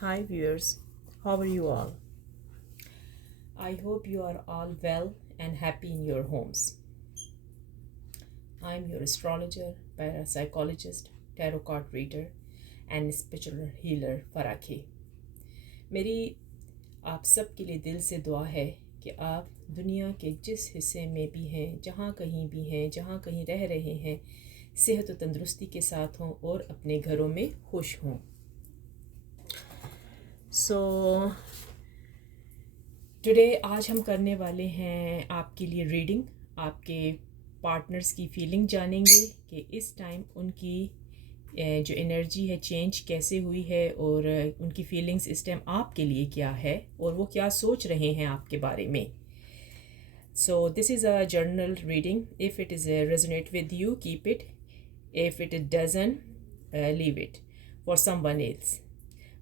Hi viewers, how are you all? I hope you are all well and happy in your homes. I'm your astrologer, parapsychologist, tarot card reader and spiritual healer Farakhi. मेरी आप सब के लिए दिल से दुआ है कि आप दुनिया के जिस हिस्से में भी हैं, जहाँ कहीं भी हैं, जहाँ कहीं रह रहे हैं, सेहत और तंदुरुस्ती के साथ हों और अपने घरों में खुश हों। टुडे आज हम करने वाले हैं आपके लिए रीडिंग, आपके पार्टनर्स की फीलिंग जानेंगे कि इस टाइम उनकी जो एनर्जी है चेंज कैसे हुई है और उनकी फीलिंग्स इस टाइम आपके लिए क्या है और वो क्या सोच रहे हैं आपके बारे में। So this is a journal reading. If it is resonate with you, keep it. If it doesn't, leave it for someone else,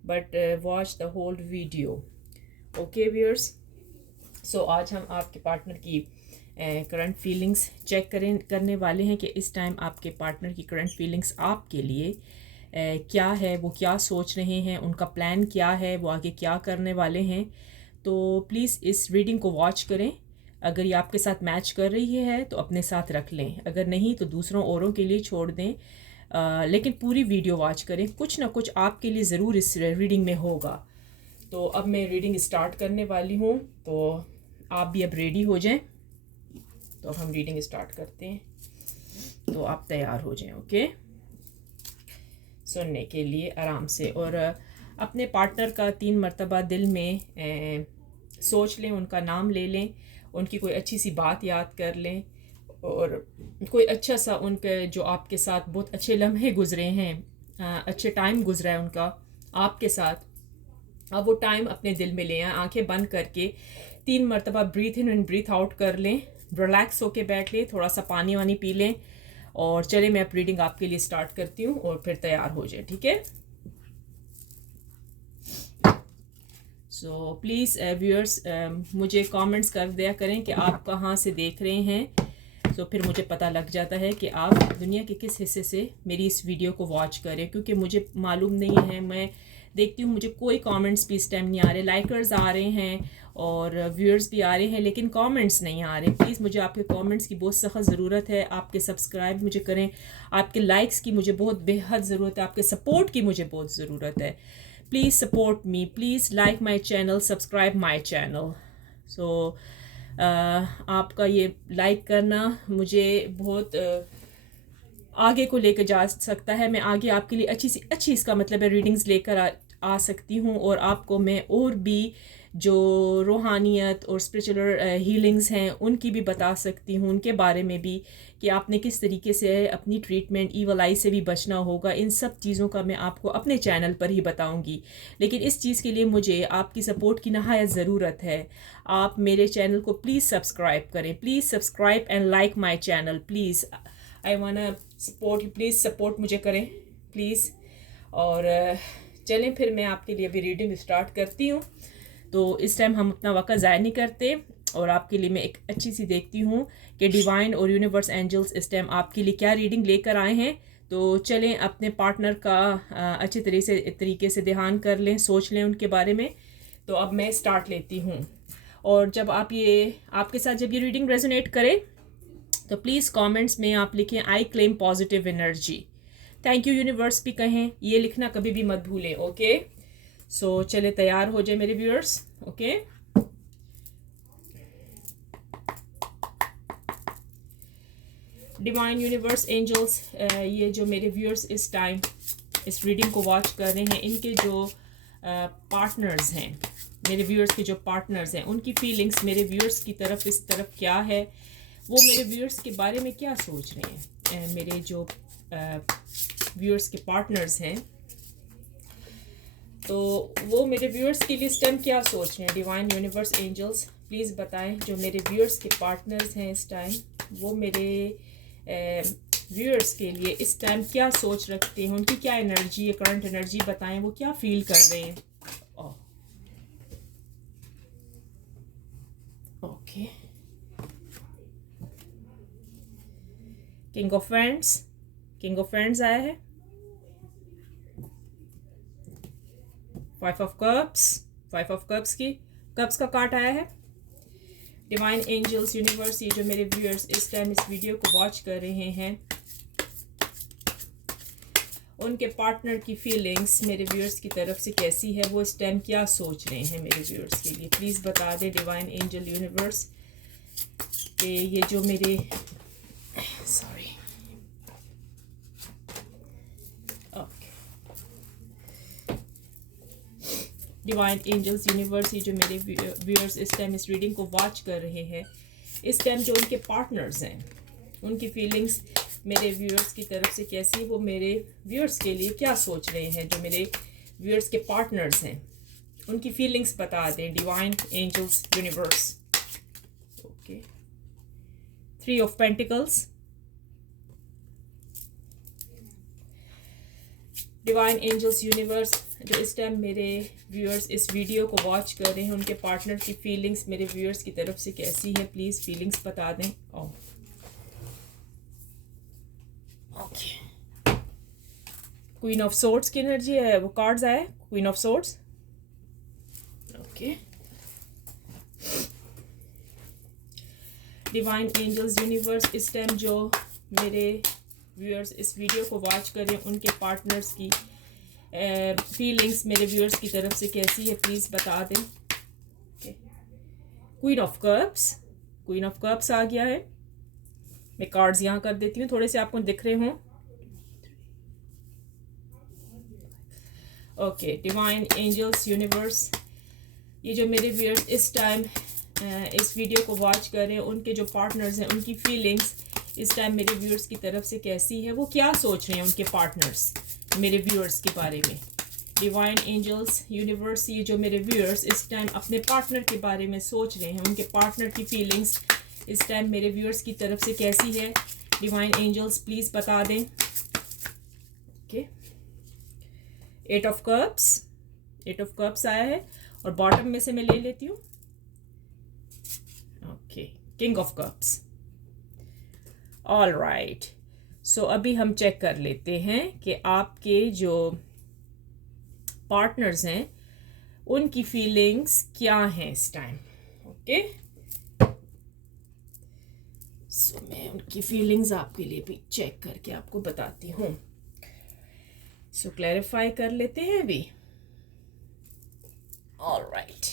but watch the whole video. Okay viewers, so आज हम आपके पार्टनर की current feelings check करने वाले हैं कि इस time आपके पार्टनर की करंट फीलिंग्स आपके लिए क्या है, वो क्या सोच रहे हैं, उनका प्लान क्या है, वो आगे क्या करने वाले हैं. तो प्लीज़ इस रीडिंग को वॉच करें. अगर ये आपके साथ मैच कर रही है तो अपने साथ रख लें, अगर नहीं तो दूसरों औरों के लिए छोड़ दें. लेकिन पूरी वीडियो वॉच करें, कुछ ना कुछ आपके लिए ज़रूर इस रीडिंग में होगा. तो अब मैं रीडिंग स्टार्ट करने वाली हूँ, तो आप भी अब रेडी हो जाएं. तो अब हम रीडिंग स्टार्ट करते हैं, तो आप तैयार हो जाएं. ओके, सुनने के लिए आराम से. और अपने पार्टनर का 3 मरतबा दिल में सोच लें, उनका नाम ले लें, उनकी कोई अच्छी सी बात याद कर लें और कोई अच्छा सा उनके जो आपके साथ बहुत अच्छे लम्हे गुजरे हैं, अच्छे टाइम गुजरा है उनका आपके साथ, अब वो टाइम अपने दिल में लें. आंखें बंद करके 3 मरतबा breathe in and breathe out कर लें, रिलैक्स होके बैठ लें, थोड़ा सा पानी वानी पी लें और चले मैं रीडिंग आपके लिए स्टार्ट करती हूँ और फिर तैयार हो जाए. ठीक है. सो प्लीज़ व्यूअर्स, मुझे कमेंट्स कर दिया करें कि आप कहाँ से देख रहे हैं, तो फिर मुझे पता लग जाता है कि आप दुनिया के किस हिस्से से मेरी इस वीडियो को वॉच करें, क्योंकि मुझे मालूम नहीं है. मैं देखती हूँ मुझे कोई कमेंट्स भी इस टाइम नहीं आ रहे, लाइकर्स आ रहे हैं और व्यूअर्स भी आ रहे हैं, लेकिन कमेंट्स नहीं आ रहे. प्लीज़ मुझे आपके कमेंट्स की बहुत सख्त ज़रूरत है. आपके सब्सक्राइब मुझे करें, आपके लाइक्स की मुझे बहुत बेहद ज़रूरत है, आपके सपोर्ट की मुझे बहुत ज़रूरत है. Please support me, please like my channel, subscribe my channel. So आपका ये लाइक करना मुझे बहुत आगे को लेकर जा सकता है. मैं आगे आपके लिए अच्छी इसका मतलब है रीडिंग्स लेकर आ सकती हूँ और आपको मैं और भी जो रूहानियत और स्पिरिचुअल हीलिंग्स हैं उनकी भी बता सकती हूँ, उनके बारे में भी कि आपने किस तरीके से अपनी ट्रीटमेंट, ईवल आई से भी बचना होगा. इन सब चीज़ों का मैं आपको अपने चैनल पर ही बताऊँगी, लेकिन इस चीज़ के लिए मुझे आपकी सपोर्ट की नहायत ज़रूरत है. आप मेरे चैनल को प्लीज़ सब्सक्राइब करें, please subscribe and like my channel. Please I वाना सपोर्ट यू, प्लीज़ सपोर्ट मुझे करें प्लीज़. और चलें फिर मैं आपके लिए अभी रीडिंग स्टार्ट करती हूँ. तो इस टाइम हम अपना वक्त ज़ाया नहीं करते और आपके लिए मैं एक अच्छी सी देखती हूँ कि डिवाइन और यूनिवर्स एंजल्स इस टाइम आपके लिए क्या रीडिंग लेकर आए हैं. तो चलें अपने पार्टनर का अच्छे तरीके से ध्यान कर लें, सोच लें उनके बारे में. तो अब मैं स्टार्ट लेती हूँ. और जब आपके साथ जब ये रीडिंग रेजोनेट करे तो प्लीज़ कमेंट्स में आप लिखें I claim positive energy. Thank you universe भी कहें, ये लिखना कभी भी मत भूलें. ओके, सो चले तैयार हो जाए मेरे viewers. Okay, divine universe angels, ये जो मेरे व्यूअर्स इस टाइम इस रीडिंग को वॉच कर रहे हैं, इनके जो पार्टनर्स हैं, मेरे व्यूअर्स के जो पार्टनर्स हैं, उनकी फीलिंग्स मेरे व्यूअर्स की तरफ इस तरफ क्या है, वो मेरे व्यूअर्स के बारे में क्या सोच रहे हैं. मेरे जो व्यूअर्स के पार्टनर्स हैं, तो वो मेरे व्यूअर्स के लिए इस टाइम क्या सोच रहे हैं. डिवाइन यूनिवर्स एंजल्स प्लीज़ बताएं, जो मेरे व्यूअर्स के पार्टनर्स हैं इस टाइम, वो मेरे व्यूअर्स के लिए इस टाइम क्या सोच रखते हैं, उनकी क्या एनर्जी है, करंट एनर्जी बताएं, वो क्या फील कर रहे हैं. ओके, किंग ऑफ फ्रेंड्स आया है. फाइव ऑफ कप्स की कप्स का कार्ड आया है। डिवाइन एंजल्स यूनिवर्स, ये जो मेरे व्यूअर्स इस टाइम इस वीडियो को वॉच कर रहे हैं, उनके पार्टनर की फीलिंग्स मेरे व्यूअर्स की तरफ से कैसी है, वो इस टाइम क्या सोच रहे हैं मेरे व्यूअर्स के लिए, प्लीज़ बता दें डिवाइन एंजल यूनिवर्स कि ये जो मेरे sorry okay divine angels universe, ये जो मेरे व्यूअर्स इस टाइम इस रीडिंग को वॉच कर रहे हैं, इस टाइम जो उनके पार्टनर्स हैं उनकी फीलिंग्स मेरे व्यूअर्स की तरफ से कैसी है, वो मेरे व्यूअर्स के लिए क्या सोच रहे हैं, जो मेरे व्यूअर्स के पार्टनर्स हैं उनकी फीलिंग्स बता दें divine angels universe. Okay, 3 of pentacles, divine angels universe, जो इस टाइम मेरे व्यूअर्स इस वीडियो को वॉच कर रहे हैं उनके पार्टनर की फीलिंग्स मेरे व्यूअर्स की तरफ से कैसी है, प्लीज़ फीलिंग्स बता दें। ओके, क्वीन ऑफ सोर्ड्स की एनर्जी है, वो कार्ड्स आए queen of swords. Okay, divine angels universe, इस टाइम जो मेरे व्यूअर्स इस वीडियो को वॉच करें उनके पार्टनर्स की फीलिंग्स मेरे व्यूअर्स की तरफ से कैसी है, प्लीज़ बता दें। ओके, क्वीन ऑफ कप्स आ गया है। मैं कार्ड्स यहाँ कर देती हूँ, थोड़े से आपको दिख रहे हों। ओके, डिवाइन एंजल्स यूनिवर्स, ये जो मेरे व्यूअर्स इस टाइम इस वीडियो को वॉच कर रहे हैं उनके जो पार्टनर्स हैं उनकी फीलिंग्स इस टाइम मेरे व्यूअर्स की तरफ से कैसी है, वो क्या सोच रहे हैं उनके पार्टनर्स मेरे व्यूअर्स के बारे में। डिवाइन एंजल्स यूनिवर्स, ये जो मेरे व्यूअर्स इस टाइम अपने पार्टनर के बारे में सोच रहे हैं उनके पार्टनर की फीलिंग्स इस टाइम मेरे व्यूअर्स की तरफ से कैसी है, डिवाइन एंजल्स प्लीज़ बता दें। ओके, 8 ऑफ कप्स आया है और बॉटम में से मैं ले लेती हूँ। Okay, king of cups. All right, so अभी हम चेक कर लेते हैं कि आपके जो पार्टनर्स हैं उनकी फीलिंग्स क्या हैं इस टाइम। ओके, सो मैं उनकी फीलिंग्स आपके लिए भी चेक करके आपको बताती हूँ। सो क्लैरिफाई कर लेते हैं अभी। All right,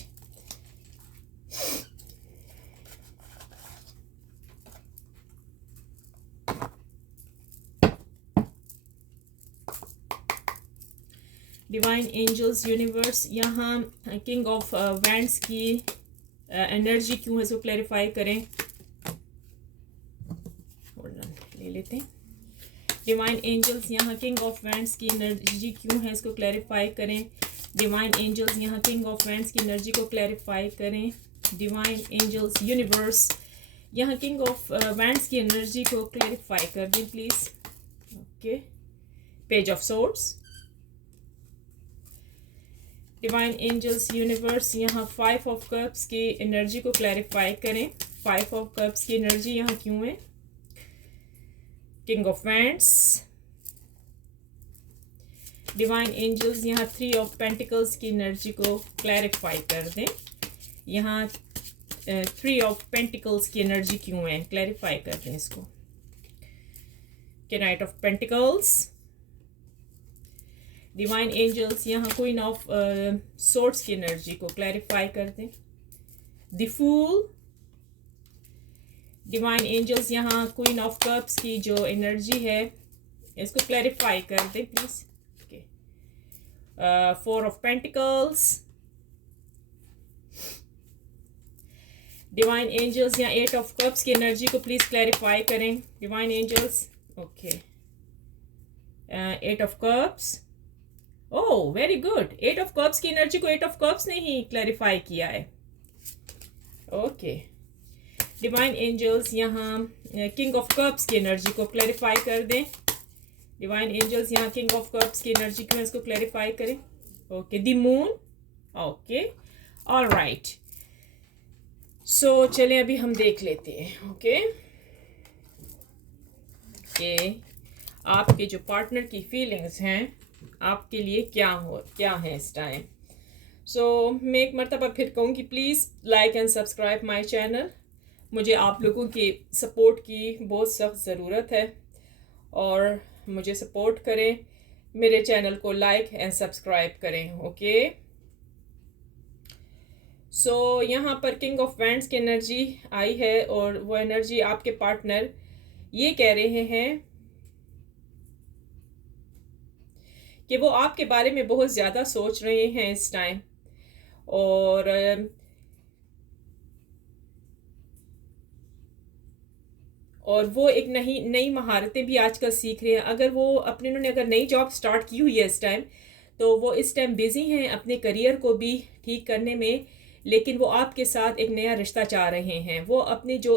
divine angels universe, यहाँ किंग ऑफ वैंड्स की एनर्जी क्यों है, इसको क्लैरिफाई करें। ले लेते हैं। डिवाइन एंजल्स, यहाँ किंग ऑफ वैंड्स की एनर्जी क्यों है, इसको क्लैरिफाई करें। डिवाइन एंजल्स, यहाँ किंग ऑफ वैंड्स की एनर्जी को क्लैरिफाई करें। डिवाइन एंजल्स यूनिवर्स, यहाँ किंग ऑफ वैंड्स की एनर्जी को क्लैरिफाई कर दें please. Okay, page of swords, divine angels universe, यहाँ 5 ऑफ कप्स की एनर्जी को क्लैरिफाई करें। 5 ऑफ कप्स की एनर्जी यहाँ क्यों है। King of wands, divine angels, यहाँ 3 ऑफ पेंटिकल्स की एनर्जी को क्लैरिफाई कर दें। यहाँ 3 ऑफ पेंटिकल्स की एनर्जी क्यों है, क्लैरिफाई कर दें इसको। Knight of pentacles, divine angels, यहाँ क्वीन ऑफ सोर्ड्स की एनर्जी को क्लैरिफाई कर दें। द फूल, डिवाइन एंजल्स, यहाँ क्वीन ऑफ कप्स की जो एनर्जी है इसको क्लैरिफाई कर दें please. Okay, 4 of pentacles, divine angels, यहाँ 8 ऑफ कप्स की एनर्जी को प्लीज क्लैरिफाई करें divine angels. Okay, 8 of cups, oh very good, 8 of cups की एनर्जी को 8 ऑफ कप्स ने ही क्लैरिफाई किया है। ओके, डिवाइन एंजल्स, यहाँ किंग ऑफ कप्स की एनर्जी को क्लैरिफाई कर दें। डिवाइन एंजल्स, यहाँ किंग ऑफ कप्स की एनर्जी क्यों है इसको क्लैरिफाई करें। Okay, the moon. Okay, all right, so चलें अभी हम देख लेते हैं। ओके, कि आपके जो पार्टनर की फीलिंग्स हैं आपके लिए क्या है इस टाइम। सो मैं एक मरतबा फिर कहूँगी, please like and subscribe my channel. मुझे आप लोगों की सपोर्ट की बहुत सख्त ज़रूरत है और मुझे सपोर्ट करें, मेरे चैनल को लाइक एंड सब्सक्राइब करें। ओके, सो यहाँ पर किंग ऑफ वैंड्स की एनर्जी आई है और वो एनर्जी आपके पार्टनर ये कह रहे हैं कि वो आपके बारे में बहुत ज़्यादा सोच रहे हैं इस टाइम, और वो एक नई नई महारतें भी आजकल सीख रहे हैं। अगर वो उन्होंने अगर नई जॉब स्टार्ट की हुई है इस टाइम, तो वो इस टाइम बिजी हैं अपने करियर को भी ठीक करने में, लेकिन वो आपके साथ एक नया रिश्ता चाह रहे हैं। वो अपने जो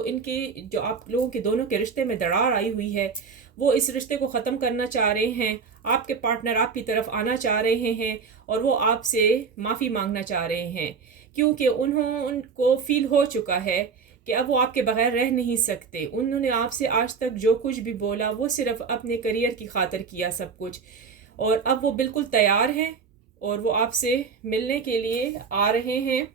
आप लोगों के दोनों के रिश्ते में दरार आई हुई है, वो इस रिश्ते को ख़त्म करना चाह रहे हैं। आपके पार्टनर आपकी तरफ आना चाह रहे हैं और वो आपसे माफ़ी मांगना चाह रहे हैं, क्योंकि उनको फील हो चुका है कि अब वो आपके बगैर रह नहीं सकते। उन्होंने आपसे आज तक जो कुछ भी बोला वो सिर्फ अपने करियर की खातिर किया सब कुछ, और अब वो बिल्कुल तैयार हैं और वो आपसे मिलने के लिए आ रहे हैं।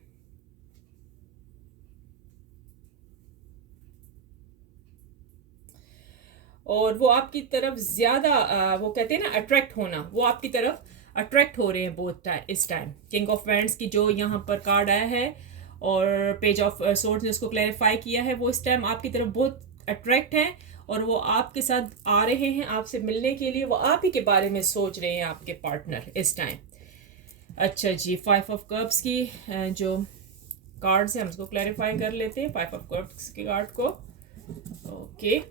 और वो आपकी तरफ ज़्यादा वो कहते हैं ना अट्रैक्ट होना, वो आपकी तरफ अट्रैक्ट हो रहे हैं बहुत इस टाइम। किंग ऑफ वैंड्स की जो यहाँ पर कार्ड आया है और पेज ऑफ सोर्ड्स ने उसको क्लैरिफाई किया है, वो इस टाइम आपकी तरफ बहुत अट्रैक्ट हैं और वो आपके साथ आ रहे हैं आपसे मिलने के लिए। वो आप ही के बारे में सोच रहे हैं आपके पार्टनर इस टाइम। अच्छा जी, 5 ऑफ कप्स की जो कार्ड्स हैं हम उसको क्लैरिफाई कर लेते हैं, 5 ऑफ कप्स के कार्ड को। ओके,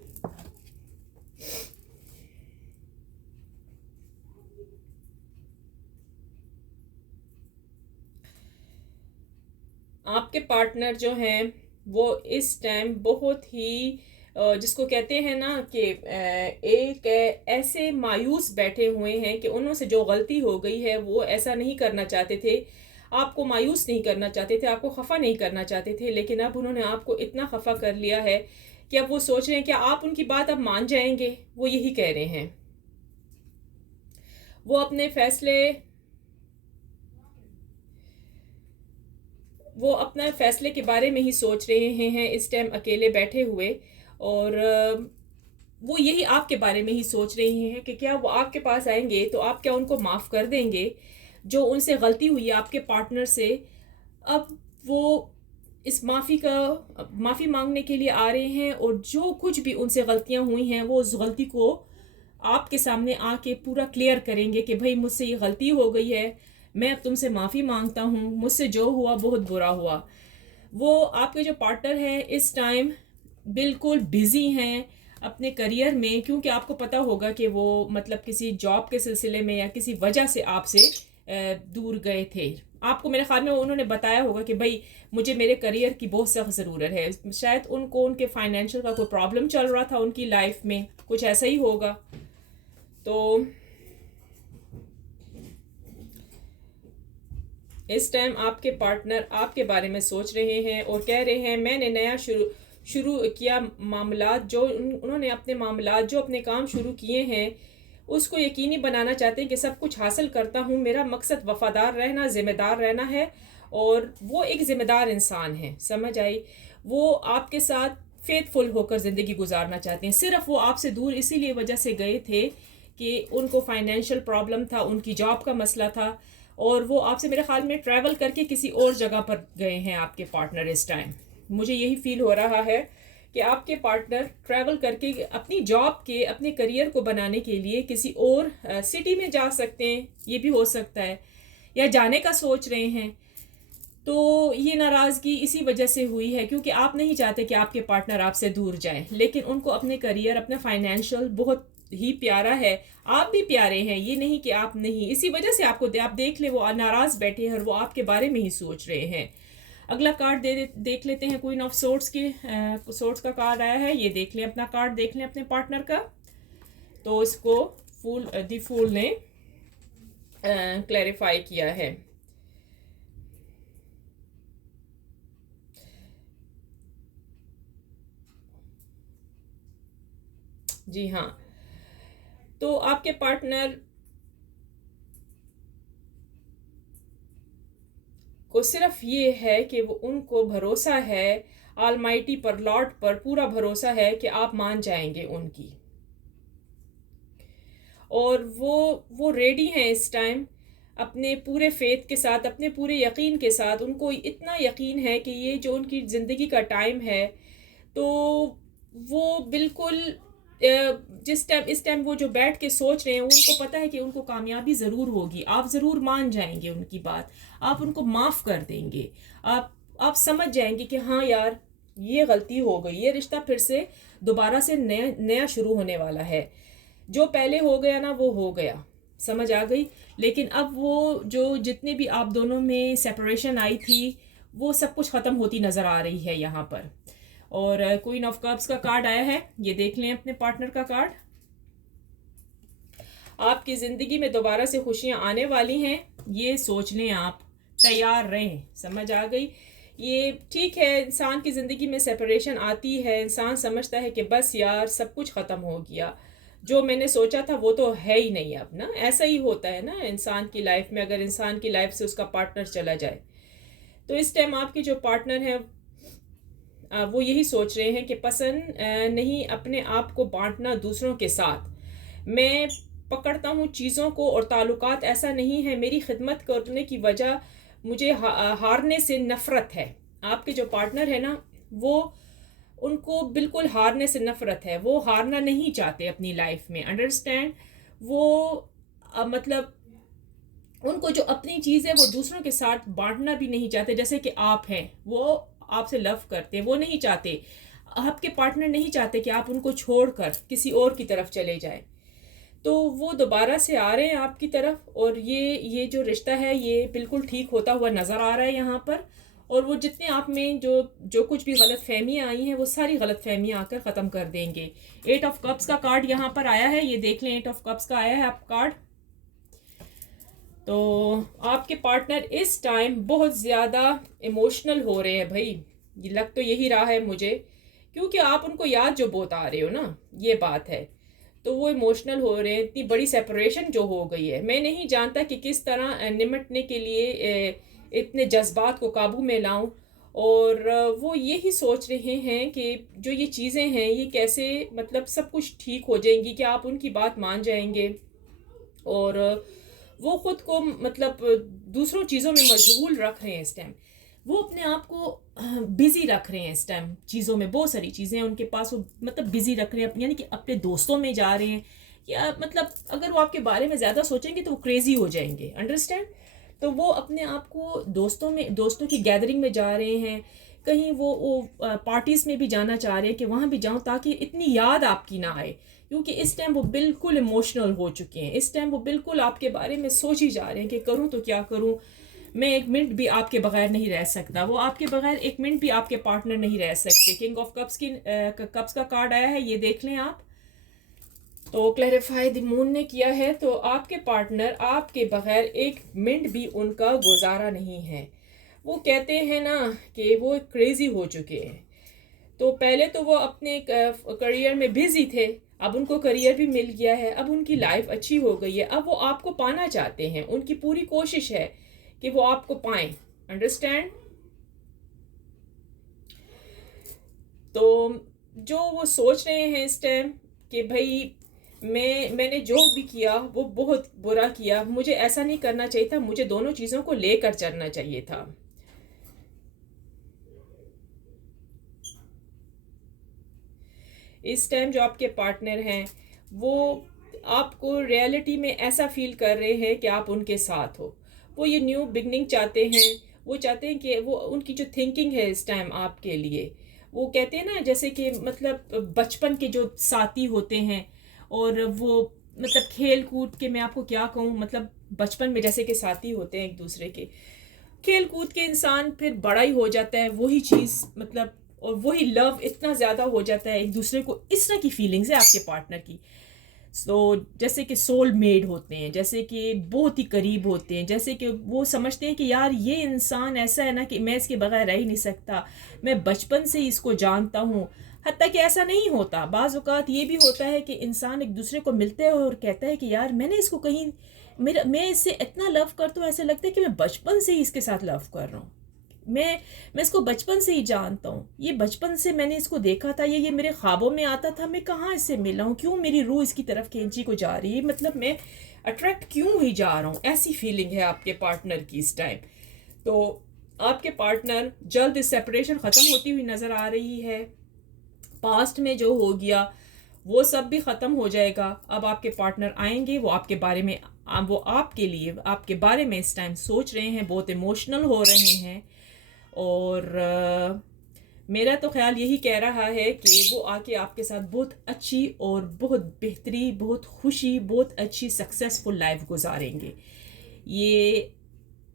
आपके पार्टनर जो हैं वो इस टाइम बहुत ही जिसको कहते हैं ना कि एक ऐसे मायूस बैठे हुए हैं कि उन्होंने जो गलती हो गई है वो ऐसा नहीं करना चाहते थे। आपको मायूस नहीं करना चाहते थे, आपको खफा नहीं करना चाहते थे, लेकिन अब उन्होंने आपको इतना खफा कर लिया है कि अब वो सोच रहे हैं कि आप उनकी बात अब मान जाएंगे। वो यही कह रहे हैं, वो अपने फैसले वो अपना फैसले के बारे में ही सोच रहे हैं इस टाइम अकेले बैठे हुए। और वो यही आपके बारे में ही सोच रहे हैं कि क्या वो आपके पास आएंगे तो आप क्या उनको माफ़ कर देंगे जो उनसे गलती हुई है आपके पार्टनर से। अब वो इस माफ़ी मांगने के लिए आ रहे हैं और जो कुछ भी उनसे गलतियां हुई हैं वो उस गलती को आपके सामने आके पूरा क्लियर करेंगे कि भाई मुझसे ये गलती हो गई है, मैं अब तुमसे माफ़ी मांगता हूँ, मुझसे जो हुआ बहुत बुरा हुआ। वो आपके जो पार्टनर हैं इस टाइम बिल्कुल बिजी हैं अपने करियर में, क्योंकि आपको पता होगा कि वो मतलब किसी जॉब के सिलसिले में या किसी वजह से आपसे दूर गए थे। आपको मेरे ख्याल में उन्होंने बताया होगा कि भाई मुझे मेरे करियर की बहुत सख्त ज़रूरत है। शायद उनको उनके फाइनेंशियल का कोई प्रॉब्लम चल रहा था उनकी लाइफ में, कुछ ऐसा ही होगा। तो इस टाइम आपके पार्टनर आपके बारे में सोच रहे हैं और कह रहे हैं मैंने नया शुरू किया मामला, जो उन्होंने अपने मामला जो अपने काम शुरू किए हैं उसको यकीनी बनाना चाहते हैं कि सब कुछ हासिल करता हूँ। मेरा मकसद वफादार रहना, ज़िम्मेदार रहना है और वो एक ज़िम्मेदार इंसान है, समझ आई। वो आपके साथ फेथफुल होकर ज़िंदगी गुजारना चाहते हैं। सिर्फ वो आपसे दूर इसीलिए वजह से गए थे कि उनको फाइनेंशियल प्रॉब्लम था, उनकी जॉब का मसला था, और वो आपसे मेरे ख्याल में ट्रैवल करके किसी और जगह पर गए हैं आपके पार्टनर इस टाइम। मुझे यही फील हो रहा है कि आपके पार्टनर ट्रैवल करके अपनी जॉब के अपने करियर को बनाने के लिए किसी और सिटी में जा सकते हैं, ये भी हो सकता है, या जाने का सोच रहे हैं। तो ये नाराज़गी इसी वजह से हुई है क्योंकि आप नहीं चाहते कि आपके पार्टनर आपसे दूर जाए, लेकिन उनको अपने करियर, अपना फाइनेंशियल बहुत ही प्यारा है। आप भी प्यारे हैं, ये नहीं कि आप नहीं, इसी वजह से आप देख ले वो नाराज़ बैठे हैं और वो आपके बारे में ही सोच रहे हैं। अगला कार्ड देख लेते हैं, क्वीन ऑफ सोर्ड्स की सोर्ड्स का कार्ड आया है। ये देख लें, अपना कार्ड देख लें अपने पार्टनर का। तो इसको दी फूल ने क्लैरिफाई किया है। जी हाँ, तो आपके पार्टनर को सिर्फ ये है कि वो उनको भरोसा है ऑलमाइटी पर, लॉर्ड पर पूरा भरोसा है कि आप मान जाएंगे उनकी, और वो रेडी हैं इस टाइम अपने पूरे फेथ के साथ, अपने पूरे यकीन के साथ। उनको इतना यकीन है कि ये जो उनकी ज़िंदगी का टाइम है, तो वो बिल्कुल जिस टाइम इस टाइम वो जो बैठ के सोच रहे हैं, उनको पता है कि उनको कामयाबी ज़रूर होगी, आप ज़रूर मान जाएंगे उनकी बात, आप उनको माफ़ कर देंगे, आप समझ जाएंगे कि हाँ यार ये गलती हो गई, ये रिश्ता फिर से दोबारा से नया नया शुरू होने वाला है, जो पहले हो गया ना वो हो गया, समझ आ गई। लेकिन अब वो जो जितने भी आप दोनों में सेपरेशन आई थी, वो सब कुछ ख़त्म होती नज़र आ रही है यहाँ पर। और क्वीन ऑफ कप्स का कार्ड आया है, ये देख लें अपने पार्टनर का कार्ड। आपकी ज़िंदगी में दोबारा से खुशियाँ आने वाली हैं, ये सोच लें, आप तैयार रहें, समझ आ गई। ये ठीक है, इंसान की ज़िंदगी में सेपरेशन आती है, इंसान समझता है कि बस यार सब कुछ ख़त्म हो गया, जो मैंने सोचा था वो तो है ही नहीं अब ना। ऐसा ही होता है ना इंसान की लाइफ में, अगर इंसान की लाइफ से उसका पार्टनर चला जाए। तो इस टाइम आपके जो पार्टनर हैं वो यही सोच रहे हैं कि पसंद नहीं अपने आप को बांटना दूसरों के साथ, मैं पकड़ता हूँ चीज़ों को और ताल्लुकात, ऐसा नहीं है, मेरी खिदमत करने की वजह मुझे हारने से नफ़रत है। आपके जो पार्टनर है ना, वो उनको बिल्कुल हारने से नफ़रत है, वो हारना नहीं चाहते अपनी लाइफ में, अंडरस्टैंड। वो मतलब उनको जो अपनी चीज़ है वो दूसरों के साथ बांटना भी नहीं चाहते, जैसे कि आप हैं, वो आपसे लव करते हैं, वो नहीं चाहते, आपके पार्टनर नहीं चाहते कि आप उनको छोड़कर किसी और की तरफ चले जाएं। तो वो दोबारा से आ रहे हैं आपकी तरफ, और ये जो रिश्ता है ये बिल्कुल ठीक होता हुआ नज़र आ रहा है यहाँ पर। और वो जितने आप में जो कुछ भी गलत फहमियाँ आई हैं, वो सारी गलत फहमियाँ आकर ख़त्म कर देंगे। 8 ऑफ कप्स का कार्ड यहाँ पर आया है, ये देख लें, 8 ऑफ कप्स का आया है आप कार्ड। तो आपके पार्टनर इस टाइम बहुत ज़्यादा इमोशनल हो रहे हैं भाई, ये लग तो यही रहा है मुझे, क्योंकि आप उनको याद जो बहुत आ रहे हो ना, ये बात है। तो वो इमोशनल हो रहे हैं, इतनी बड़ी सेपरेशन जो हो गई है। मैं नहीं जानता कि किस तरह निमटने के लिए इतने जज्बात को काबू में लाऊं, और वो यही सोच रहे हैं कि जो ये चीज़ें हैं ये कैसे मतलब सब कुछ ठीक हो जाएंगी, कि आप उनकी बात मान जाएंगे, और वो ख़ुद को मतलब दूसरों चीज़ों में मशगूल रख रहे हैं इस टाइम। वो अपने आप को बिज़ी रख रहे हैं इस टाइम चीज़ों में, बहुत सारी चीज़ें हैं उनके पास, वो मतलब बिज़ी रख रहे हैं, यानी कि अपने दोस्तों में जा रहे हैं, या मतलब अगर वो आपके बारे में ज़्यादा सोचेंगे तो वो क्रेज़ी हो जाएंगे, अंडरस्टैंड। तो वो अपने आप को दोस्तों की गैदरिंग में जा रहे हैं, कहीं वो पार्टीज़ में भी जाना चाह रहे हैं कि वहाँ भी जाऊँ ताकि इतनी याद आपकी ना आए, क्योंकि इस टाइम वो बिल्कुल इमोशनल हो चुके हैं। इस टाइम वो बिल्कुल आपके बारे में सोच ही जा रहे हैं कि करूँ तो क्या करूँ, मैं एक मिनट भी आपके बगैर नहीं रह सकता, वो आपके बगैर एक मिनट भी आपके पार्टनर नहीं रह सकते। किंग ऑफ कप्स का कार्ड आया है, ये देख लें आप। तो क्लैरिफाई द मून ने किया है, तो आपके पार्टनर आपके बगैर एक मिनट भी उनका गुजारा नहीं है। वो कहते हैं ना कि वो क्रेज़ी हो चुके हैं। तो पहले तो वो अपने करियर में बिजी थे, अब उनको करियर भी मिल गया है, अब उनकी लाइफ अच्छी हो गई है, अब वो आपको पाना चाहते हैं, उनकी पूरी कोशिश है कि वो आपको पाएं, अंडरस्टैंड। तो जो वो सोच रहे हैं इस टाइम कि भाई मैंने जो भी किया वो बहुत बुरा किया, मुझे ऐसा नहीं करना चाहिए था, मुझे दोनों चीज़ों को लेकर चलना चाहिए था। इस टाइम जो आपके पार्टनर हैं वो आपको रियलिटी में ऐसा फील कर रहे हैं कि आप उनके साथ हो, वो ये न्यू बिगनिंग चाहते हैं, वो चाहते हैं कि वो उनकी जो थिंकिंग है इस टाइम आपके लिए, वो कहते हैं ना जैसे कि मतलब बचपन के जो साथी होते हैं, और वो मतलब खेल कूद के, मैं आपको क्या कहूँ, मतलब बचपन में जैसे कि साथी होते हैं एक दूसरे के, खेल कूद के इंसान फिर बड़ा ही हो जाता है, वही चीज़ मतलब, और वही लव इतना ज़्यादा हो जाता है एक दूसरे को, इस तरह की फीलिंग्स है आपके पार्टनर की। जैसे कि सोल मेड होते हैं, जैसे कि बहुत ही करीब होते हैं, जैसे कि वो समझते हैं कि यार ये इंसान ऐसा है ना कि मैं इसके बगैर रह ही नहीं सकता, मैं बचपन से ही इसको जानता हूँ। हत्ता कि ऐसा नहीं होता, बाज़ औक़ात ये भी होता है कि इंसान एक दूसरे को मिलते हैं और कहता है कि यार मैंने इसको कहीं मैं इससे इतना लव करता हूँ, ऐसा लगता है कि मैं बचपन से ही इसके साथ लव कर रहा हूँ। मैं इसको बचपन से ही जानता हूँ, ये बचपन से मैंने इसको देखा था, ये मेरे ख्वाबों में आता था। मैं कहाँ इससे मिला हूँ, क्यों मेरी रूह इसकी तरफ खींची को जा रही है, मतलब मैं अट्रैक्ट क्यों ही जा रहा हूँ, ऐसी फीलिंग है आपके पार्टनर की इस टाइम। तो आपके पार्टनर जल्द इस सेपरेशन ख़त्म होती हुई नज़र आ रही है। पास्ट में जो हो गया वो सब भी ख़त्म हो जाएगा। अब आपके पार्टनर आएंगे, वो आपके बारे में, वो आपके लिए, आपके बारे में इस टाइम सोच रहे हैं, बहुत इमोशनल हो रहे हैं। और मेरा तो ख्याल यही कह रहा है कि वो आके आपके साथ बहुत अच्छी और बहुत बेहतरी, बहुत खुशी, बहुत अच्छी सक्सेसफुल लाइफ गुजारेंगे। ये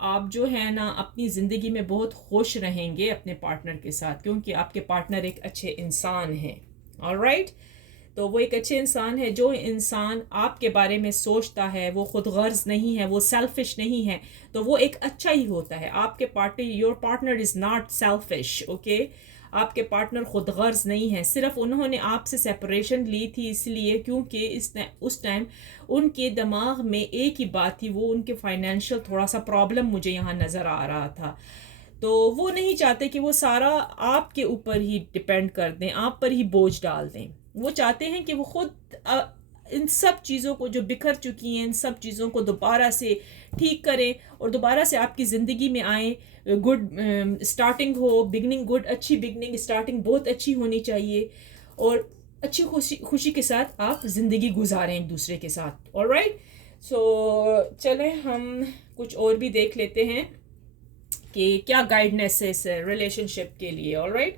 आप जो है ना अपनी ज़िंदगी में बहुत खुश रहेंगे अपने पार्टनर के साथ, क्योंकि आपके पार्टनर एक अच्छे इंसान हैं। ऑलराइट, तो वो एक अच्छे इंसान है। जो इंसान आपके बारे में सोचता है वो खुद गर्ज नहीं है, वो सेल्फिश नहीं है, तो वो एक अच्छा ही होता है। आपके partner, your partner is not selfish, okay. आपके पार्टनर खुद गर्ज नहीं है, सिर्फ उन्होंने आपसे सेपरेशन ली थी इसलिए क्योंकि उस टाइम उनके दिमाग में एक ही बात थी, वो उनके फाइनेंशियल थोड़ा सा प्रॉब्लम मुझे यहाँ नज़र आ रहा था। तो वो नहीं चाहते कि वो सारा आपके ऊपर ही डिपेंड कर दें, आप पर ही बोझ डाल दें। वो चाहते हैं कि वो खुद इन सब चीज़ों को जो बिखर चुकी हैं, इन सब चीज़ों को दोबारा से ठीक करें और दोबारा से आपकी ज़िंदगी में आए। गुड स्टार्टिंग हो, बिगनिंग गुड, अच्छी बिगनिंग, स्टार्टिंग बहुत अच्छी होनी चाहिए और अच्छी खुशी खुशी के साथ आप ज़िंदगी गुजारें एक दूसरे के साथ। ऑलराइट, सो चलें हम कुछ और भी देख लेते हैं कि क्या गाइडनेस है इस रिलेशनशिप के लिए। ऑलराइट,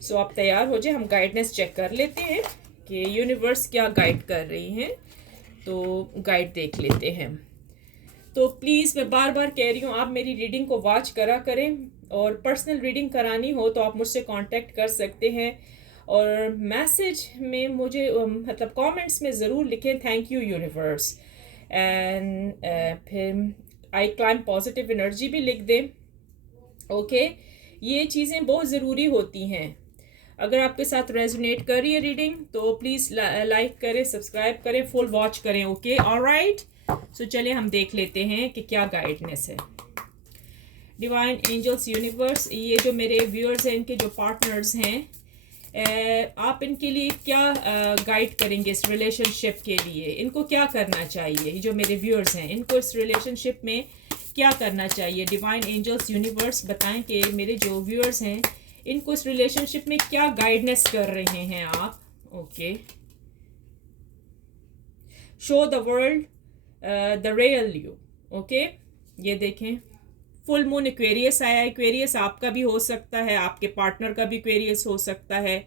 सो आप तैयार हो जाए, हम गाइडनेस चेक कर लेते हैं कि यूनिवर्स क्या गाइड कर रही हैं। तो गाइड देख लेते हैं। तो प्लीज़ मैं बार बार कह रही हूँ, आप मेरी रीडिंग को वॉच करा करें, और पर्सनल रीडिंग करानी हो तो आप मुझसे कांटेक्ट कर सकते हैं। और मैसेज में मुझे मतलब कमेंट्स में ज़रूर लिखें थैंक यू यूनिवर्स, एंड फिर आई क्लाइम पॉजिटिव एनर्जी भी लिख दें। ओके, ये चीज़ें बहुत ज़रूरी होती हैं। अगर आपके साथ रेजोनेट कर रही है रीडिंग तो प्लीज़ लाइक करें, सब्सक्राइब करें, फुल वॉच करें। ओके, ऑलराइट, सो चलिए हम देख लेते हैं कि क्या गाइडनेस है। डिवाइन एंजल्स, यूनिवर्स, ये जो मेरे व्यूअर्स हैं, इनके जो पार्टनर्स हैं, आप इनके लिए क्या गाइड करेंगे इस रिलेशनशिप के लिए? इनको क्या करना चाहिए? ये जो मेरे व्यूअर्स हैं, इनको इस रिलेशनशिप में क्या करना चाहिए? डिवाइन एंजल्स, यूनिवर्स, बताएं कि मेरे जो व्यूअर्स हैं इनको इस रिलेशनशिप में क्या गाइडनेस कर रहे हैं आप। Okay, show the world the real you. Okay, ये देखें, फुल मून एक्वेरियस आया है। एक्वेरियस आपका भी हो सकता है, आपके पार्टनर का भी एक्वेरियस हो सकता है।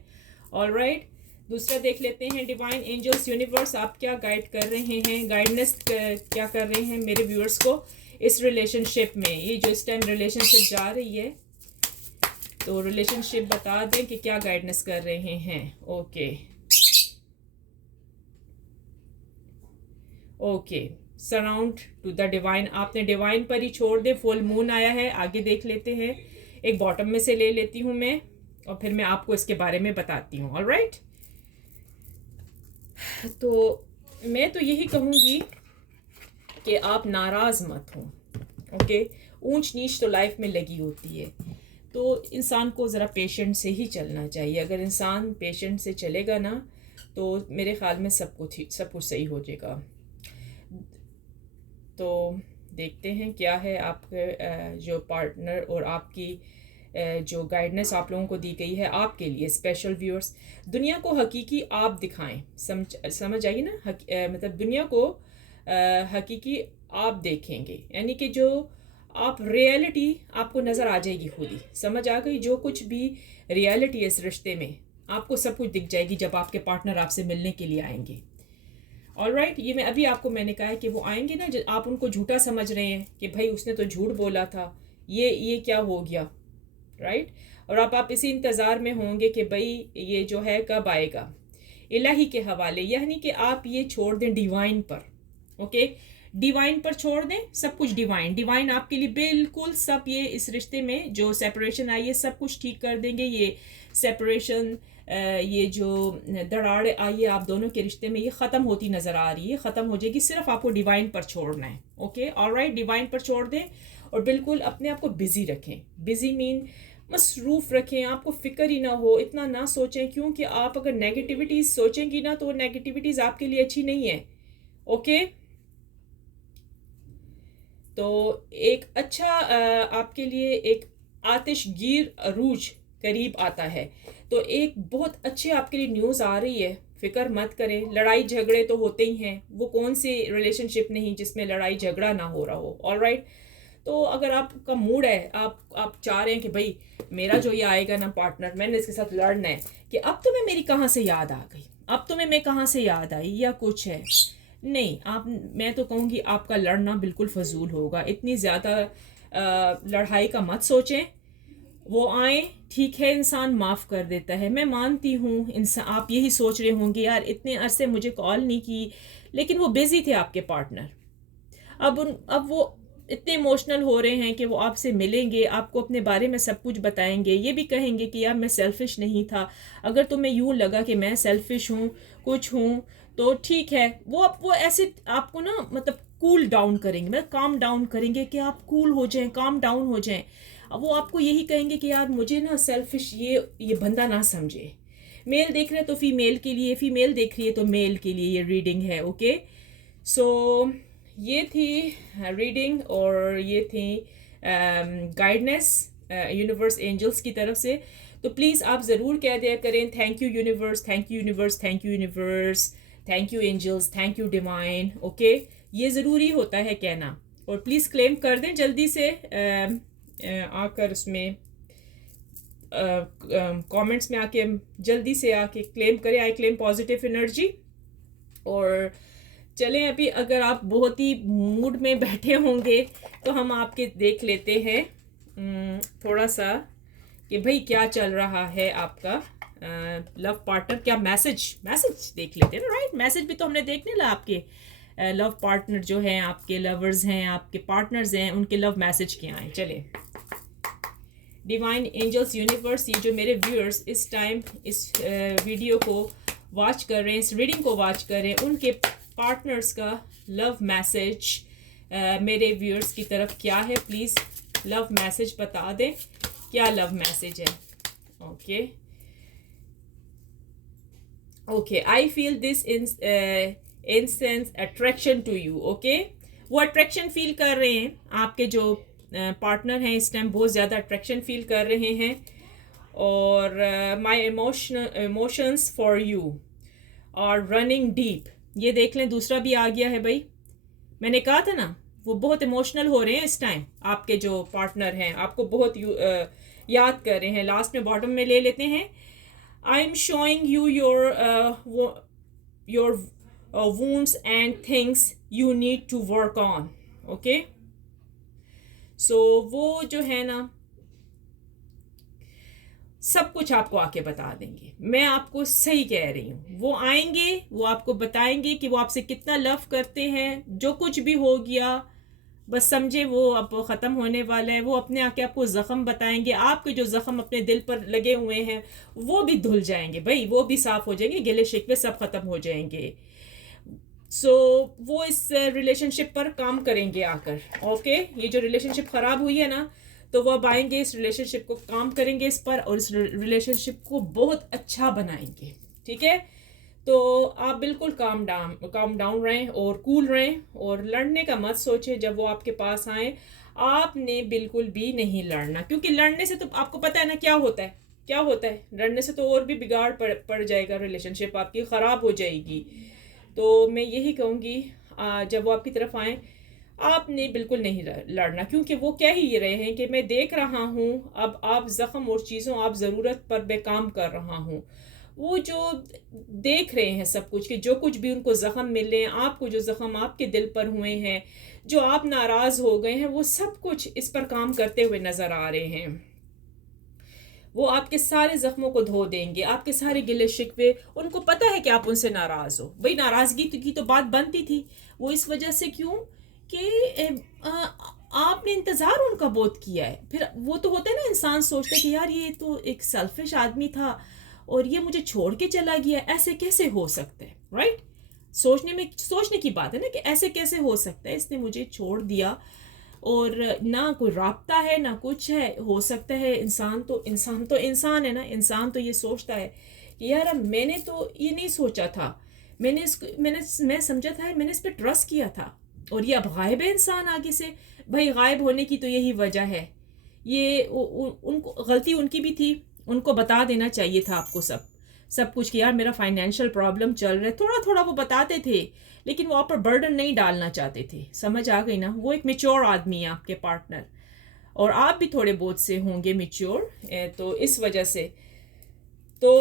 ऑलराइट, दूसरा देख लेते हैं, डिवाइन एंजल्स, यूनिवर्स, आप क्या गाइड कर रहे हैं, गाइडनेस क्या कर रहे हैं मेरे व्यूअर्स को इस रिलेशनशिप में। ये जो इस टाइम रिलेशनशिप जा रही है, तो रिलेशनशिप बता दें कि क्या गाइडनेस कर रहे हैं। Okay, okay, surround to the divine, आपने डिवाइन पर ही छोड़ दे। फुल मून आया है, आगे देख लेते हैं। एक बॉटम में से ले लेती हूँ मैं और फिर मैं आपको इसके बारे में बताती हूँ। ऑलराइट, तो मैं तो यही कहूँगी कि आप नाराज़ मत हों। ओके, ऊंच नीच तो लाइफ में लगी होती है, तो इंसान को ज़रा पेशेंट से ही चलना चाहिए। अगर इंसान पेशेंट से चलेगा ना तो मेरे ख्याल में सब कुछ सही हो जाएगा। तो देखते हैं क्या है आपके जो पार्टनर और आपकी जो गाइडनेस आप लोगों को दी गई है आपके लिए स्पेशल व्यूअर्स। दुनिया को हकीकी आप दिखाएं, समझ आइए ना, मतलब दुनिया को हकीकी आप देखेंगे, यानी कि जो आप रियलिटी आपको नज़र आ जाएगी, खुद ही समझ आ गई। जो कुछ भी रियलिटी है इस रिश्ते में आपको सब कुछ दिख जाएगी जब आपके पार्टनर आपसे मिलने के लिए आएंगे। ऑलराइट, ये मैं अभी आपको मैंने कहा है कि वो आएंगे ना, जो आप उनको झूठा समझ रहे हैं कि भाई उसने तो झूठ बोला था, ये क्या हो गया, राइट। और आप इसी इंतज़ार में होंगे कि भाई ये जो है कब आएगा। इलाही के हवाले, यानी कि आप ये छोड़ दें डिवाइन पर। ओके, डिवाइन पर छोड़ दें सब कुछ। डिवाइन आपके लिए बिल्कुल सब, ये इस रिश्ते में जो सेपरेशन आई है सब कुछ ठीक कर देंगे। ये सेपरेशन ये जो दरार आई है आप दोनों के रिश्ते में, ये ख़त्म होती नज़र आ रही है, ख़त्म हो जाएगी। सिर्फ आपको डिवाइन पर छोड़ना है। ओके, ऑलराइट, डिवाइन पर छोड़ दें और बिल्कुल अपने आप को बिज़ी रखें। बिज़ी मीन मसरूफ़ रखें, आपको फ़िक्र ही ना हो, इतना ना सोचें, क्योंकि आप अगर नेगेटिविटीज़ सोचेंगी ना तो नेगेटिविटीज़ आपके लिए अच्छी नहीं है। ओके, तो एक अच्छा आपके लिए एक आतिशगीर अरूज करीब आता है, तो एक बहुत अच्छे आपके लिए न्यूज़ आ रही है। फ़िक्र मत करें, लड़ाई झगड़े तो होते ही हैं, वो कौन सी रिलेशनशिप नहीं जिसमें लड़ाई झगड़ा ना हो रहा हो। ऑलराइट, तो अगर आपका मूड है, आप चाह रहे हैं कि भाई मेरा जो ये आएगा ना पार्टनर, मैंने इसके साथ लड़ना है, कि अब तुम्हें मेरी कहाँ से याद आ गई, अब तुम्हें मैं कहाँ से याद आई या कुछ है, नहीं, आप, मैं तो कहूँगी आपका लड़ना बिल्कुल फजूल होगा। इतनी ज़्यादा लड़ाई का मत सोचें। वो आए, ठीक है, इंसान माफ़ कर देता है, मैं मानती हूँ। इंसान, आप यही सोच रहे होंगे यार इतने अरसे मुझे कॉल नहीं की, लेकिन वो बिज़ी थे आपके पार्टनर। अब वो इतने इमोशनल हो रहे हैं कि वो आपसे मिलेंगे, आपको अपने बारे में सब कुछ बताएंगे, ये भी कहेंगे कि यार मैं सेल्फिश नहीं था। अगर तुम्हें यूँ लगा कि मैं सेल्फिश हूँ, कुछ हूँ, तो ठीक है। वो ऐसे आपको ना मतलब कूल डाउन करेंगे, मतलब काम डाउन करेंगे कि आप कूल हो जाएं, काम डाउन हो जाएं। अब वो आपको यही कहेंगे कि यार मुझे ना सेल्फिश ये बंदा ना समझे। मेल देख रहे हैं तो फीमेल के लिए, फीमेल देख रही है तो मेल के लिए ये रीडिंग है। ओके, सो ये थी रीडिंग और ये थी गाइडनेस यूनिवर्स एंजल्स की तरफ से। तो प्लीज़ आप ज़रूर कह दिया करें thank you universe, thank you universe, thank you universe, thank you angels, thank you divine. Okay, ये ज़रूरी होता है कहना। और प्लीज़ क्लेम कर दें जल्दी से आकर उसमें कमेंट्स में आके जल्दी से आके क्लेम करें, आई क्लेम पॉजिटिव एनर्जी। और चलें, अभी अगर आप बहुत ही मूड में बैठे होंगे तो हम आपके देख लेते हैं थोड़ा सा कि भाई क्या चल रहा है आपका लव पार्टनर, क्या मैसेज देख लेते हैं ना। राइट, मैसेज भी तो हमने देखने ला आपके लव पार्टनर जो हैं, आपके लवर्स हैं, आपके पार्टनर्स हैं, उनके लव मैसेज क्या आए। चले, डिवाइन एंजल्स यूनिवर्स, ये जो मेरे व्यूअर्स इस टाइम इस वीडियो को वॉच कर रहे हैं, इस रीडिंग को वॉच कर रहे हैं, उनके पार्टनर्स का लव मैसेज मेरे व्यूअर्स की तरफ क्या है, प्लीज़ लव मैसेज बता दें, क्या लव मैसेज है। Okay okay, I feel this instance attraction to you. Okay, वो अट्रैक्शन फील कर रहे हैं, आपके जो पार्टनर हैं इस टाइम बहुत ज़्यादा अट्रैक्शन फील कर रहे हैं। और माई इमोशंस फॉर यू और रनिंग डीप, ये देख लें, दूसरा भी आ गया है भाई। मैंने कहा था ना वो बहुत इमोशनल हो रहे हैं इस टाइम, आपके जो पार्टनर हैं आपको बहुत याद कर रहे हैं। लास्ट में बॉटम में ले लेते हैं, I am showing you your wounds and things you need to work on. Okay, so वो जो है ना सब कुछ आपको आके बता देंगे। मैं आपको सही कह रही हूँ, वो आएंगे, वो आपको बताएंगे कि वो आपसे कितना लव करते हैं। जो कुछ भी हो गया बस समझे वो अब ख़त्म होने वाला है। वो अपने आके आपको ज़ख़म बताएंगे, आपके जो ज़ख़म अपने दिल पर लगे हुए हैं वो भी धुल जाएंगे भाई, वो भी साफ़ हो जाएंगे, गिले शिकवे सब ख़त्म हो जाएंगे। सो वो इस रिलेशनशिप पर काम करेंगे आकर। ओके, ये जो रिलेशनशिप ख़राब हुई है ना, तो वो अब आएंगे, इस रिलेशनशिप को काम करेंगे इस पर और इस रिलेशनशिप को बहुत अच्छा बनाएंगे। ठीक है, तो आप बिल्कुल काम डाउन रहें और कूल रहें और लड़ने का मत सोचें। जब वो आपके पास आए आपने बिल्कुल भी नहीं लड़ना, क्योंकि लड़ने से तो आपको पता है ना क्या होता है, क्या होता है। लड़ने से तो और भी बिगाड़ पड़ जाएगा, रिलेशनशिप आपकी ख़राब हो जाएगी। तो मैं यही कहूँगी जब वो आपकी तरफ आएँ आपने बिल्कुल नहीं लड़ना, क्योंकि वो कह ही रहे हैं कि मैं देख रहा हूँ अब आप ज़ख़म और चीज़ों आप ज़रूरत पर मैं काम कर रहा हूँ। वो जो देख रहे हैं सब कुछ कि जो कुछ भी उनको ज़ख़म मिले, आपको जो ज़ख़म आपके दिल पर हुए हैं, जो आप नाराज़ हो गए हैं, वो सब कुछ इस पर काम करते हुए नज़र आ रहे हैं। वो आपके सारे ज़ख्मों को धो देंगे, आपके सारे गिले शिकवे, उनको पता है कि आप उनसे नाराज़ हो। भाई नाराज़गी की तो बात बनती थी, वो इस वजह से क्यों कि आपने इंतज़ार उनका बहुत किया है। फिर वो तो होता है ना, इंसान सोचता है कि यार ये तो एक सेल्फिश आदमी था और ये मुझे छोड़ के चला गया, ऐसे कैसे हो सकता है, राइट? सोचने की बात है ना कि ऐसे कैसे हो सकता है, इसने मुझे छोड़ दिया और ना कोई राब्ता है ना कुछ है। हो सकता है इंसान तो इंसान है ना, इंसान तो ये सोचता है कि यार मैंने तो ये नहीं सोचा था, मैं समझा था, मैंने इस पर ट्रस्ट किया था और ये अब गायब है इंसान आगे से। भाई गायब होने की तो यही वजह है, ये उनको गलती उनकी भी थी, उनको बता देना चाहिए था आपको सब कुछ कि यार मेरा फाइनेंशियल प्रॉब्लम चल रहा है, थोड़ा थोड़ा वो बताते थे लेकिन वो आप पर बर्डन नहीं डालना चाहते थे। समझ आ गई ना? वो एक मेच्योर आदमी है आपके पार्टनर, और आप भी थोड़े बहुत से होंगे मेच्योर, तो इस वजह से तो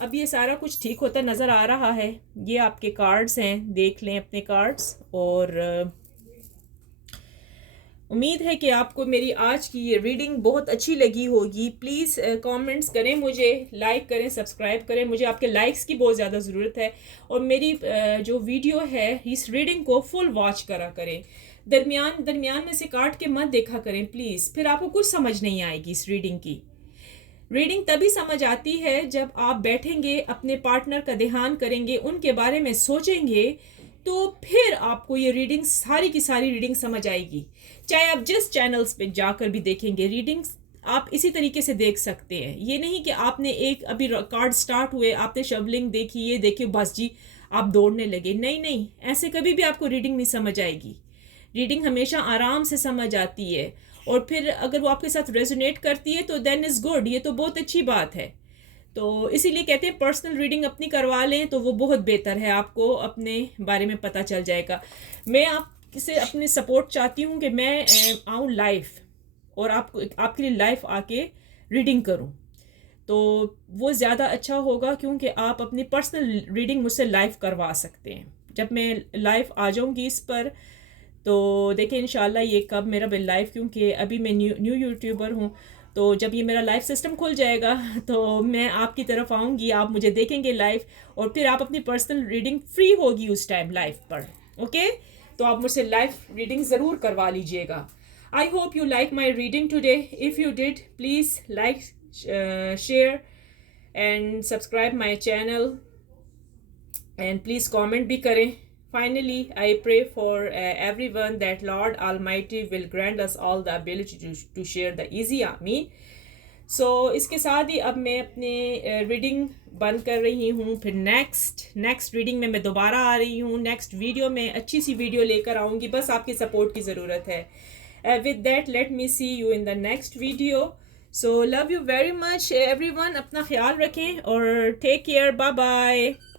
अब ये सारा कुछ ठीक होता नज़र आ रहा है। ये आपके कार्ड्स हैं, देख लें अपने कार्ड्स, और उम्मीद है कि आपको मेरी आज की ये रीडिंग बहुत अच्छी लगी होगी। प्लीज़ कमेंट्स करें, मुझे लाइक करें, सब्सक्राइब करें, मुझे आपके लाइक्स की बहुत ज़्यादा ज़रूरत है। और मेरी जो वीडियो है इस रीडिंग को फुल वॉच करा करें, दरमियान में से काट के मत देखा करें प्लीज़, फिर आपको कुछ समझ नहीं आएगी इस रीडिंग की। रीडिंग तभी समझ आती है जब आप बैठेंगे, अपने पार्टनर का ध्यान करेंगे, उनके बारे में सोचेंगे, तो फिर आपको ये रीडिंग सारी की सारी रीडिंग समझ आएगी। चाहे आप जिस चैनल्स पे जाकर भी देखेंगे रीडिंग्स, आप इसी तरीके से देख सकते हैं। ये नहीं कि आपने एक अभी कार्ड स्टार्ट हुए, आपने शबलिंग देखी, ये देखिए बस जी आप दौड़ने लगे। नहीं नहीं, ऐसे कभी भी आपको रीडिंग नहीं समझ आएगी। रीडिंग हमेशा आराम से समझ आती है, और फिर अगर वो आपके साथ रेजोनेट करती है तो देन इज़ गुड, ये तो बहुत अच्छी बात है। तो इसीलिए कहते हैं पर्सनल रीडिंग अपनी करवा लें तो वो बहुत बेहतर है, आपको अपने बारे में पता चल जाएगा। मैं आपसे अपनी सपोर्ट चाहती हूँ कि मैं आऊँ लाइव और आपके लिए लाइव आके रीडिंग करूँ, तो वो ज़्यादा अच्छा होगा, क्योंकि आप अपनी पर्सनल रीडिंग मुझसे लाइव करवा सकते हैं। जब मैं लाइव आ जाऊँगी इस पर तो देखिए इंशाल्लाह ये कब मेरा बिल लाइव, क्योंकि अभी मैं न्यू यूट्यूबर हूँ, तो जब ये मेरा लाइव सिस्टम खुल जाएगा तो मैं आपकी तरफ आऊँगी, आप मुझे देखेंगे लाइव, और फिर आप अपनी पर्सनल रीडिंग फ्री होगी उस टाइम लाइव पर। ओके, तो आप मुझसे लाइव रीडिंग ज़रूर करवा लीजिएगा। I hope you like my reading today. If you did please like, share and subscribe my channel, and please comment भी करें। Finally, I pray for everyone that Lord Almighty will grant us all the ability to share the easy. Ameen. So इसके साथ ही अब मैं अपने reading बंद कर रही हूँ। फिर नेक्स्ट रीडिंग में मैं दोबारा आ रही हूँ। नेक्स्ट वीडियो में अच्छी सी वीडियो लेकर आऊँगी, बस आपकी सपोर्ट की ज़रूरत है। With that let me see you in the next video. So love you very much everyone, अपना ख्याल रखें और टेक केयर, बाय बाय।